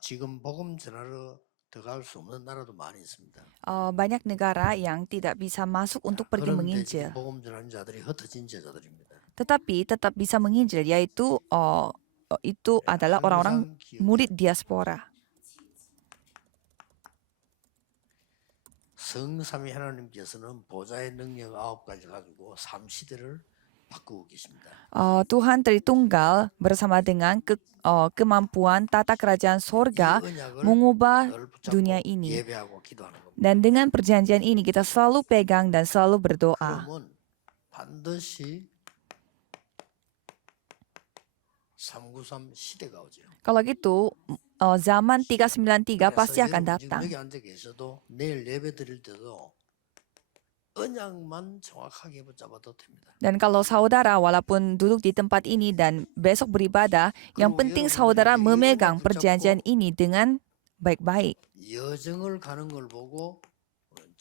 지금 복음 전하러 들어갈 수 없는 나라도 많이 있습니다. Banyak negara yang tidak bisa masuk untuk pergi 그런데 지금 menginjil, 복음 전하는 자들이 흩어진 제자들입니다. tetapi tetap bisa menginjil, yaitu itu adalah orang-orang 항상 murid 기억해야 diaspora. 성삼위 하나님께서는 보좌의 능력 9가지 가지고 3시대를 바꾸고 계십니다. Tuhan Tritunggal bersama dengan kemampuan tata kerajaan 이 sorga 언약을 mengubah 늘 dunia 붙잡고 ini. 예배하고 기도하는 겁니다. Dan dengan perjanjian ini kita selalu pegang dan selalu berdoa. 그러면 반드시 393 시대가 오죠. Kalau gitu, zaman 393 pasti 그래서 akan 여러분 지금 datang. 여기 앉아 계셔도 내일 예배 드릴 때도 언약만 정확하게 붙잡아도 됩니다. Dan kalau saudara walaupun duduk di tempat ini dan besok beribadah, yang 그리고 penting 여러분들이 saudara 이제 이 memegang 언약 perjanjian 붙잡고 ini dengan baik-baik. 여정을 가는 걸 보고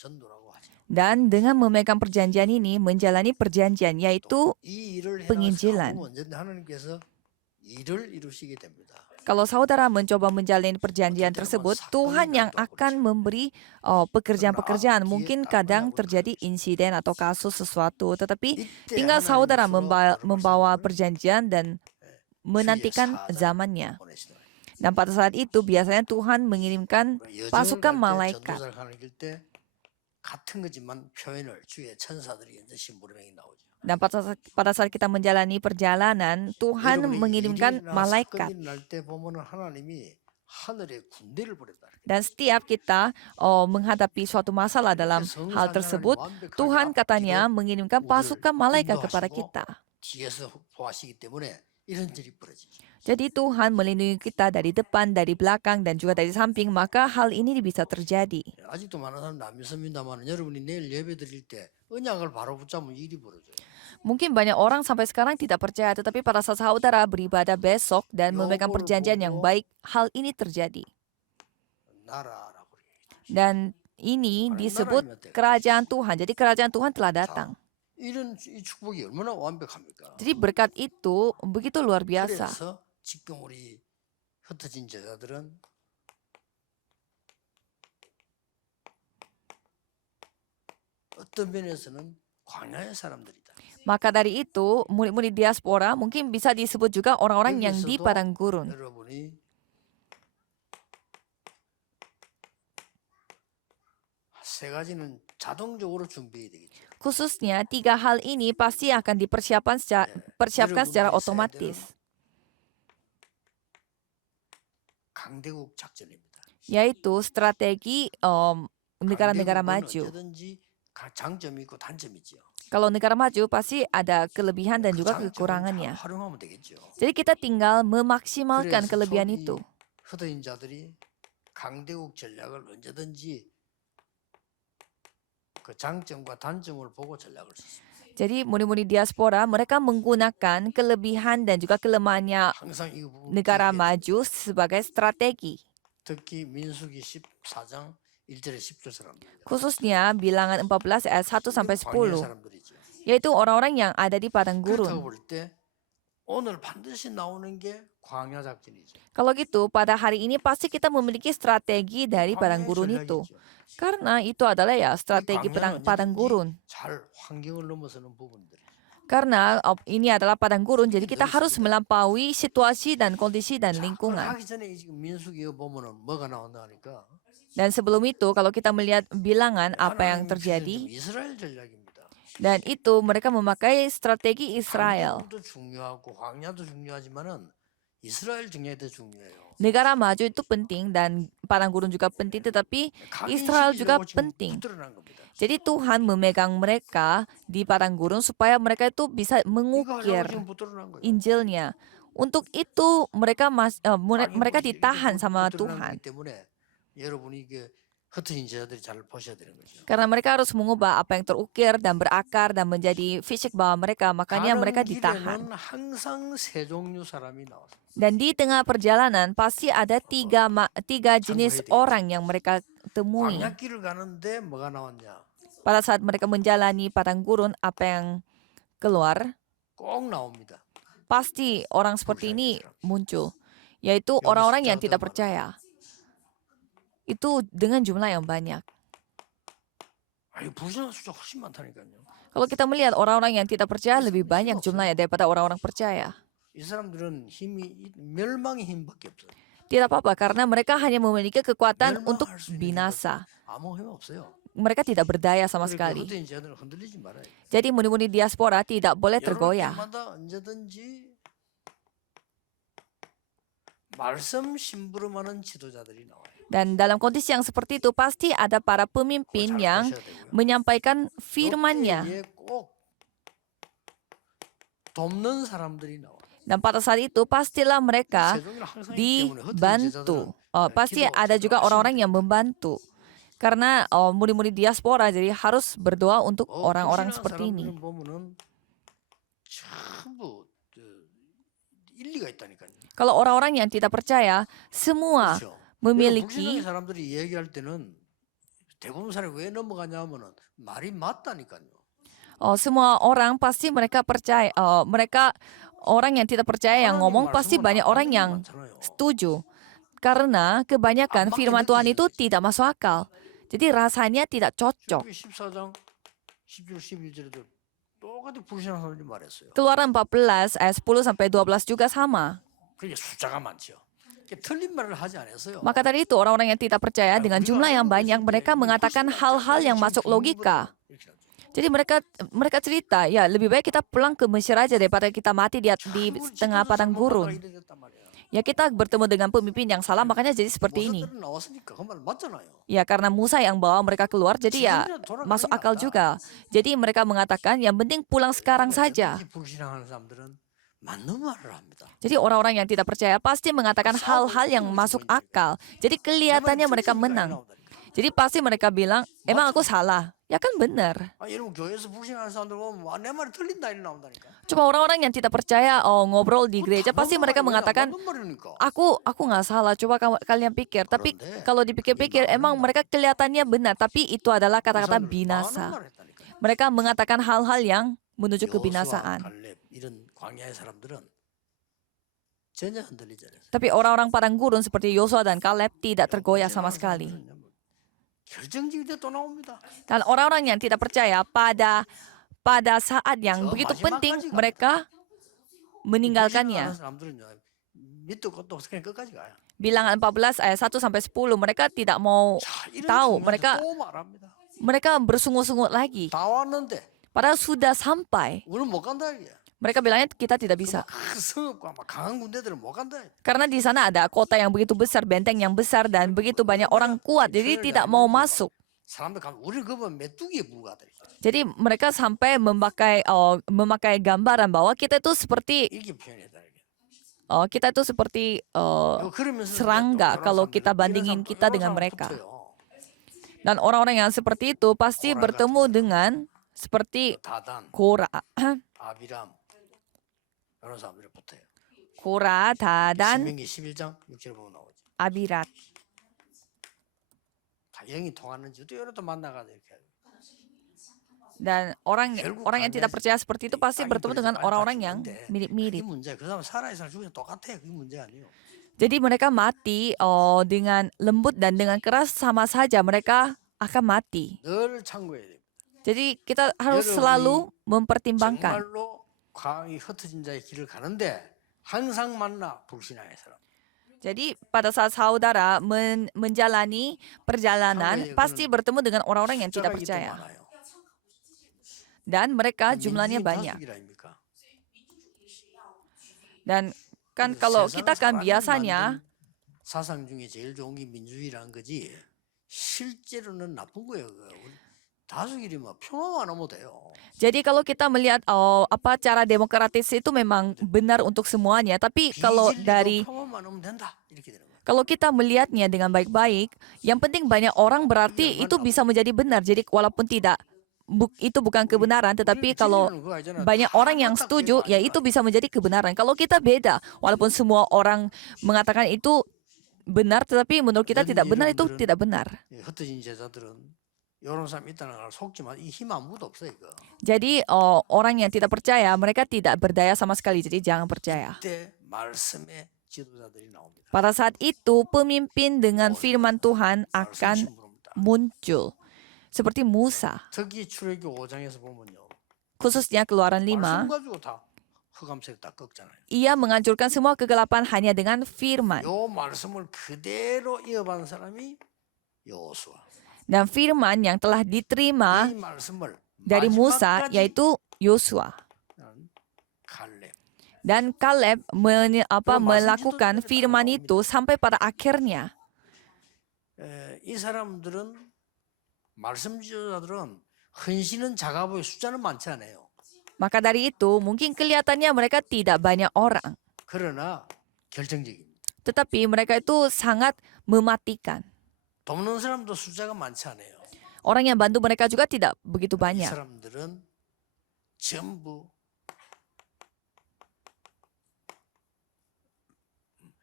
전도라고 하죠. Dan dengan memegang perjanjian ini, menjalani perjanjian, yaitu 이 일을 해나가서 penginjilan. 가보면 언제든 하나님께서 일을 이루시게 됩니다. Kalau saudara mencoba menjalin perjanjian tersebut, Tuhan yang akan memberi pekerjaan-pekerjaan. Mungkin kadang terjadi insiden atau kasus sesuatu, tetapi 이때 tinggal saudara 하나님으로 membawa 여러 perjanjian dan 주의 menantikan 사자를 zamannya. 보내시더라. Dan pada saat itu biasanya Tuhan mengirimkan 여정을 pasukan 갈때 malaikat. 전도사를 가는 길 때 같은 거지만 표현을 주의 천사들이 이제 심부름행이 나오죠. Dan pada saat kita menjalani perjalanan, Tuhan 여러분이 mengirimkan 일이나 malaikat. 사건이 날 때 보면은 하나님이 하늘에 군대를 보냈다. Dan setiap kita menghadapi suatu masalah dalam hal tersebut, Tuhan katanya mengirimkan pasukan malaikat kepada kita. 뒤에서 보하시기 때문에 이런 일이 벌어지죠. Jadi Tuhan melindungi kita dari depan, dari belakang, dan juga dari samping, maka hal ini bisa terjadi. 아직도 많은 사람 안 믿습니다만 여러분이 내일 예배 드릴 때 언약을 바로 붙잡으면 일이 벌어져요. Mungkin banyak orang sampai sekarang tidak percaya, tetapi pada saat saudara beribadah besok dan memegang 요걸 perjanjian yang 보고 baik, hal ini terjadi. 나라라고 그래요. Dan ini disebut kerajaan Tuhan. Jadi kerajaan Tuhan telah datang. 이런 이 축복이 얼마나 완벽합니까? Jadi berkat itu begitu luar biasa. 그래서 지금 우리 흩어진 제자들은 어떤 면에서는 광야의 사람들이다. Maka dari itu, murid-murid diaspora mungkin bisa disebut juga orang-orang yang di 여기서도 padang gurun. 여러분이 세 가지는 자동적으로 준비해야 되겠죠. Khususnya 3 hal ini pasti akan persiapkan secara otomatis, 강대국 작전입니다. yaitu strategi negara-negara 강대국은 maju. 언제든지 장점이 있고 단점이 있죠. Kalau negara maju pasti ada kelebihan dan 그 juga 장점을 잘 kekurangannya. 활용하면 되겠죠. Jadi kita tinggal memaksimalkan 그래서 kelebihan 이 itu. 흩어진 자들이 강대국 전략을 언제든지 그 장점과 단점을 보고 전략을 썼습니다. Jadi murid-murid diaspora mereka menggunakan kelebihan dan juga kelemahannya 항상 이 부분 negara 기억해야 maju sebagai strategi. 특히 민수기 14장 1절에 10절 사람들. Khususnya bilangan 14 ayat 1 sampai 광야 10, 사람들이죠. yaitu orang-orang yang ada di padang 그렇다고 gurun. 볼 때 오늘 반드시 나오는 게 광야 작전이죠. Kalau gitu, pada hari ini pasti kita memiliki strategi dari padang 광야의 gurun itu. 전략이죠. Karena itu adalah ya strategi 광야는 padang gurun. 잘 환경을 넘어서는 부분들. Karena ini adalah padang gurun, jadi kita harus melampaui situasi dan kondisi dan 그걸 lingkungan. 하기 전에 지금 민수기에 보면은 뭐가 나온다 하니까 Dan sebelum itu, kalau kita melihat bilangan apa yang 하나님 terjadi, 필요는 이스라엘 전략입니다. dan itu mereka memakai strategi Israel. 강대국도 중요하고 광야도 중요하지만은 이스라엘 전략이 더 중요해요. Negara maju itu penting dan padang gurun juga penting, tetapi Israel juga penting. 붙들어난 겁니다. Jadi Tuhan memegang mereka di padang gurun supaya mereka itu bisa 이거 mengukir 하려고 지금 붙들어난 거예요. Injilnya. Untuk itu mereka mereka ditahan sama 붙들어난 Tuhan. 거기 때문에 여러분이 이게 흩어진 제자들이 잘 보셔야 되는 거죠. Karena mereka harus mengubah apa yang terukir dan berakar dan menjadi fisik bawah mereka, makanya mereka 가는 ditahan. 길에는 항상 세 종류 사람이 나왔습니다. Dan di tengah perjalanan pasti ada tiga jenis orang yang mereka temui. 광야길을 가는데 뭐가 나왔냐? Pada saat mereka menjalani padang gurun, apa yang keluar? 꼭 나옵니다. Pasti orang seperti ini muncul, yaitu 여기 orang-orang yang 숫자가 더 tidak 많아. percaya. Itu dengan jumlah yang banyak. 아니 불신앙 숫자 훨씬 많다니까요. Kalau kita melihat orang-orang yang tidak percaya lebih banyak jumlahnya daripada orang-orang percaya. 이 사람들은 힘이 멸망의 힘밖에 없어요. Tidak apa-apa karena mereka hanya memiliki kekuatan untuk 멸망할 수 있는 binasa. 힘밖에 아무 힘 없어요. Mereka tidak berdaya sama 그러니까 sekali. 헛된 자들은 흔들리지 말아요. Jadi murid-murid diaspora tidak boleh 여러 tergoyah. 때마다 언제든지 말씀 심부름하는 지도자들이 나와요. Dan dalam kondisi yang seperti itu pasti ada para 그거 pemimpin 잘 yang 보셔야 되고요. menyampaikan firman-Nya. 이때에 꼭 돕는 사람들이 나와요. Dan pada saat itu pastilah mereka 세종이는 항상 있기 때문에 헛된 dibantu. 제자들은 Pasti 기도 ada juga 하시면 orang-orang yang membantu. Karena murid-murid diaspora jadi harus berdoa untuk orang-orang 불신앙한 seperti ini. 사람들은 보면은 전부 일리가 있다니까요. Kalau orang-orang yang tidak percaya, semua 그렇죠. memiliki 불신앙의 사람들이 얘기할 때는 대부분 사람이 왜 넘어가냐면은 말이 맞다니까요. semua orang pasti mereka percaya, mereka orang yang tidak percaya yang 하나님 ngomong pasti 말씀은 banyak 안 orang 되는 게 yang 많잖아요. setuju. Karena kebanyakan 맞게 firman Tuhan 느껴지는 itu 거지. tidak masuk akal. Jadi rasanya tidak cocok. 출애굽기 14장 10절 11절에도 똑같이 불신앙한 사람들이 말했어요. Keluaran 14 ayat 10 sampai 12 juga sama. 그게 숫자가 많죠. 틀린 말을 하지 않았어요. Maka dari itu orang-orang yang tidak percaya dengan jumlah yang banyak mereka mengatakan hal-hal yang masuk logika. Jadi mereka cerita, ya lebih baik kita pulang ke Mesir aja daripada kita mati di tengah padang gurun. Ya kita bertemu dengan pemimpin yang salah makanya jadi seperti ini. 모세들은 나왔으니까 그 말 맞잖아요. Ya karena Musa yang bawa mereka keluar jadi ya masuk akal juga. Jadi mereka mengatakan yang penting pulang sekarang saja. 언제든지 불신앙하는 사람들은 맞는 말을 합니다. Jadi orang-orang yang tidak percaya pasti mengatakan hal-hal yang masuk akal. Jadi kelihatannya mereka menang. Jadi pasti mereka bilang, emang aku salah? Ya kan benar. 아, 여러분 교회에서 불신하는 사람들 보면 와, 내 말이 틀린다 이렇게 나온다니까. Cuma orang-orang yang tidak percaya ngobrol di gereja pasti mereka mengatakan, aku nggak salah. Coba kalian pikir. Tapi kalau dipikir-pikir emang mereka kelihatannya benar. Tapi itu adalah kata-kata binasa. Mereka mengatakan hal-hal yang menuju kebinasaan. 이런 광야의 사람들은 전혀 흔들리지 않았어요. Tapi orang-orang padang gurun seperti Yosua dan Kaleb tidak tergoyah sama sekali. 결정적일 때 또 나옵니다. Dan orang-orang yang tidak percaya pada saat yang begitu penting mereka meninggalkannya. 사람들은요, 밑도 끝도 없이 그냥 끝까지 가요. Bilangan 14 ayat 1 sampai 10 mereka tidak mau 자, 이런 tahu. 중간에서 또 말합니다. Mereka bersungut-sungut lagi. 다 왔는데 Padahal sudah sampai. 우리는 못 간다 이게. Mereka bilangnya kita tidak bisa. 큰 성읍과 막 강한 군대들은 못 간다. Karena di sana ada kota yang begitu besar, benteng yang besar dan begitu banyak orang kuat. Jadi tidak mau masuk. 사람들 가면 우리는 그건 메뚜기의 불가들. Jadi mereka sampai memakai gambaran bahwa kita itu seperti 이렇게 표현했다. kita itu seperti serangga kalau kita bandingin kita dengan mereka. Dan orang-orang yang seperti itu pasti bertemu dengan seperti Kora, 아비람 이런 사람들이 붙어요. Kora, Dadan, 신명기 11장 6절 보면 나오죠. Abirat. 다 영이 통하는지 또 여러 또 만나가지고 이렇게. Dan orang yang tidak percaya seperti itu pasti bertemu dengan orang-orang yang 그게 mirip-mirip. 문제. 그 사람 살아있을 죽으면 똑같아요. 그게 문제 아니에요. Jadi mereka mati dengan lembut dan dengan keras sama saja mereka akan mati. 늘 참고해야 돼요. Jadi kita harus selalu mempertimbangkan. 정말로 이 흩어진 자의 길을 가는데 항상 만나 불신앙의 사람. Jadi pada 사at saudara menjalani perjalanan pasti bertemu dengan orang-orang yang tidak percaya. Dan mereka jumlahnya banyak. Dan kan kalau kita kan biasanya 사상 중에 제일 좋은 게 민주주의라는 거지 실제로는 나쁜 거예요. 다수결이면 평화만 하면 돼요. jadi kalau kita melihat apa cara demokratis itu memang benar untuk semuanya, tapi kalau dari 평화만 하면 된다. 이렇게 되는 거예요. kalau kita melihatnya dengan baik-baik, yang penting banyak orang berarti itu bisa menjadi benar. Jadi walaupun tidak itu bukan kebenaran, tetapi kalau banyak orang yang setuju, ya itu bisa menjadi kebenaran. Kalau kita beda, walaupun semua orang mengatakan itu benar, tetapi menurut kita tidak benar, itu tidak benar. 흩어진 제자들은 이런 사람 있다는 걸 속지만 이 힘 아무것도 없어 이거. Jadi orang yang tidak percaya, mereka tidak berdaya sama sekali. Jadi jangan percaya. 그때 말씀에 지도자들이 나옵니다. Pada saat itu, pemimpin dengan firman Tuhan akan 말씀신부름입니다. muncul. Seperti Musa, 특히 출애굽기 5장에서 보면요. khususnya Keluaran 5. 말씀 가지고 다 흑암색 다 꺾잖아요. Ia menghancurkan semua kegelapan hanya dengan firman. 요 말씀을 그대로 이어받은 사람이 여호수아. Dan firman yang telah diterima 이 말씀을 dari Musa 마지막까지 yaitu Yosua. 갈렙. Dan Kaleb melakukan firman itu sampai pada akhirnya. 이 사람들은 말씀 지도자들은 헌신은 작아 보여 숫자는 많지 않아요. Maka dari itu, mungkin kelihatannya mereka tidak banyak orang. 그러나 결정적입니다. Tetapi mereka itu sangat mematikan. 돕는 사람도 숫자가 많지 않아요. Orang yang bantu mereka juga tidak begitu 이 banyak. 사람들은 전부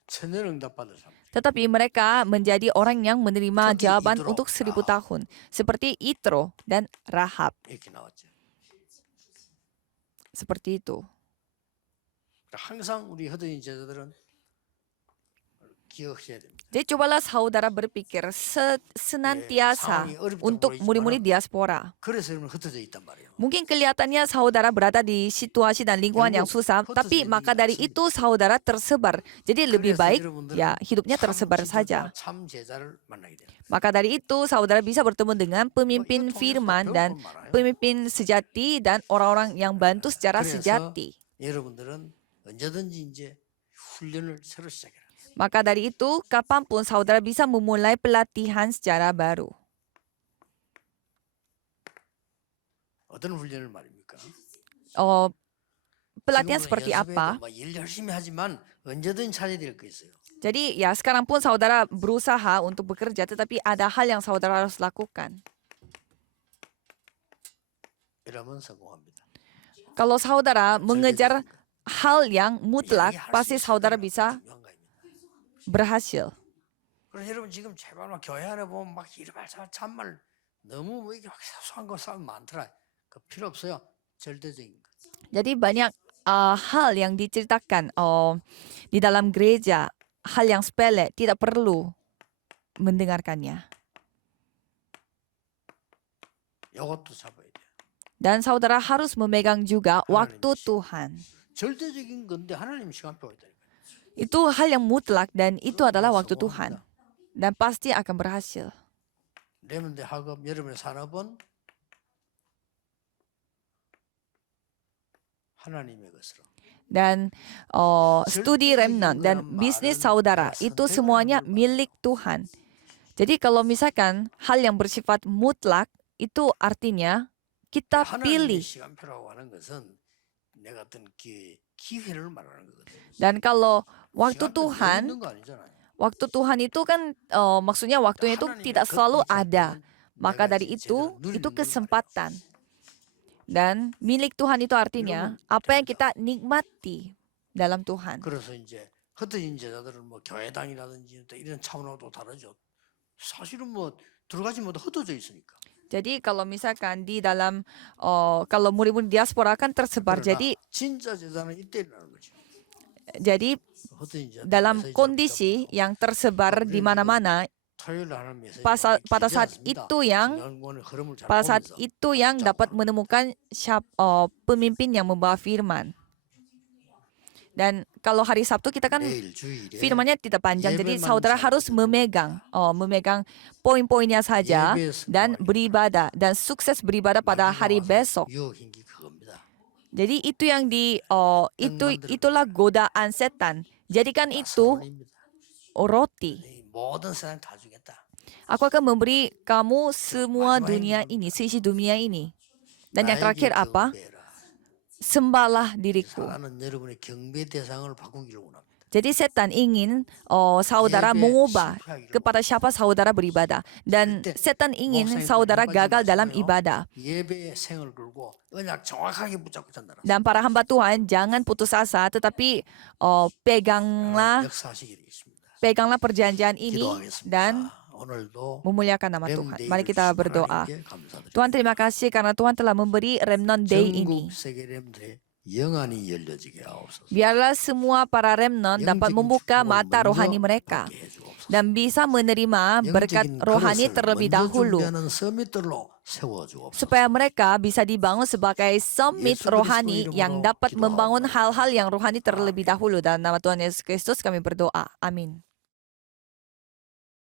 천년응답받을 사람. Tetapi mereka menjadi orang yang menerima Seperti jawaban Yitro, untuk 1000 Rahab. tahun. Seperti Yitro dan Rahab. 이렇게 나왔죠. Seperti itu. 항상 우리 허드인 제자들은 기억해야 됩니다. Jadi cobalah saudara berpikir senantiasa 상황이 어렵다고 untuk 보이지만 murid-murid diaspora. 그래서 여러분 흩어져 있단 말이에요. Mungkin kelihatannya saudara berada di situasi dan lingkungan yang susah, tapi maka dari itu saudara tersebar. Jadi lebih 그래서 baik 여러분들은 ya hidupnya 참 tersebar 지도자, saja. 참 제자를 만나게 됩니다. Maka dari itu saudara bisa bertemu dengan pemimpin firman dan pemimpin sejati dan orang-orang yang bantu secara 그래서 sejati. 여러분들은 언제든지 이제 훈련을 새로 시작해라. Maka dari itu, kapanpun saudara bisa memulai pelatihan secara baru. 어떤 훈련을 말입니까? Pelatihan 지금은 seperti 연습해도 apa? 일 열심히 하지만 언제든 찾아야 될 거 있어요. Jadi ya sekarang pun saudara berusaha untuk bekerja, tetapi ada hal yang saudara harus lakukan. 이러면 성공합니다. Kalau saudara mengejar hal yang mutlak, 이야기할 수 pasti 있어야 saudara 되는 bisa 건 중요한 거입니다. berhasil. 그래서 여러분 지금 제발 막 교회 안에 보면 막 이리발 참말 너무 뭐 이게 막 사소한 거 싸움 많더라. 그 필요 없어요. 절대적인 거. Jadi banyak hal yang diceritakan di dalam gereja, hal yang sepele, tidak perlu mendengarkannya. 이것도 잡아야 돼요. Dan saudara harus memegang juga waktu Tuhan. 절대적인 건데 하나님 시간표가 있다니까. Itu hal yang mutlak dan itu adalah waktu Tuhan. Dan pasti akan berhasil. 레몬대 학업 여러분의 산업은 하나님의 것으로. Dan studi remnant dan bisnis saudara itu semuanya milik Tuhan. Jadi kalau misalkan hal yang bersifat mutlak itu artinya kita 하나님의 pilih. 시간표라고 하는 것은 내가 어떤 기회를 말하는 거거든요. Dan kalau waktu 시간표 Tuhan, 있는 거 아니잖아요. waktu Tuhan itu kan maksudnya waktunya itu tidak selalu ada. Maka dari itu kesempatan. Dan milik Tuhan itu artinya apa yang kita nikmati dalam Tuhan. 그래서 이제 흩어진 제자들은 뭐 교회당이라든지 또 이런 차원하고도 다르죠. 사실은 뭐 들어가지 못해 흩어져 있으니까. Jadi kalau misalkan di dalam kalau murid-murid diaspora kan tersebar. 그러나 Jadi 진짜 제자는 이때라는 거죠. jadi 흩어진 제자들 dalam 메시지를 kondisi yang tersebar di mana-mana, 토요일 하는 메시지 pada saat itu yang dapat menemukan pemimpin yang membawa firman. Dan kalau hari Sabtu kita kan 내일 주일에 firmannya tidak panjang, jadi saudara harus memegang poin-poinnya saja dan beribadah dan sukses beribadah pada hari besok. 유혹인 게 그겁니다. Jadi itu yang itulah godaan setan. Jadikan itu 선언입니다. roti. 이 모든 세상 다 주겠다. Aku akan memberi kamu semua dunia ini, seisi dunia ini. Dan yang terakhir apa? Sembahlah diriku. 사단은 여러분의 경배 대상을 바꾸기를 원합니다. Jadi setan ingin saudara mengubah kepada siapa saudara beribadah. Dan setan ingin saudara gagal dalam ibadah. 예배의 생을 걸고 언약 정확하게 붙잡고 산다라. Dan para hamba Tuhan jangan putus asa, tetapi peganglah 역사하시기 되겠습니다. perjanjian ini dan 기도하겠습니다. 오늘도 memuliakan nama Tuhan. Mari kita berdoa. 하나님께 감사드립니다. Tuhan terima kasih karena Tuhan telah memberi Remnant Day ini. 전국 세계 렘들의 영안이 열려지게 하옵소서. Biarlah semua para remnant dapat membuka mata rohani mereka dan bisa menerima berkat rohani terlebih dahulu supaya mereka bisa dibangun sebagai summit rohani yang dapat membangun hal-hal yang rohani terlebih dahulu. Dalam nama Tuhan Yesus Kristus kami berdoa. Amin.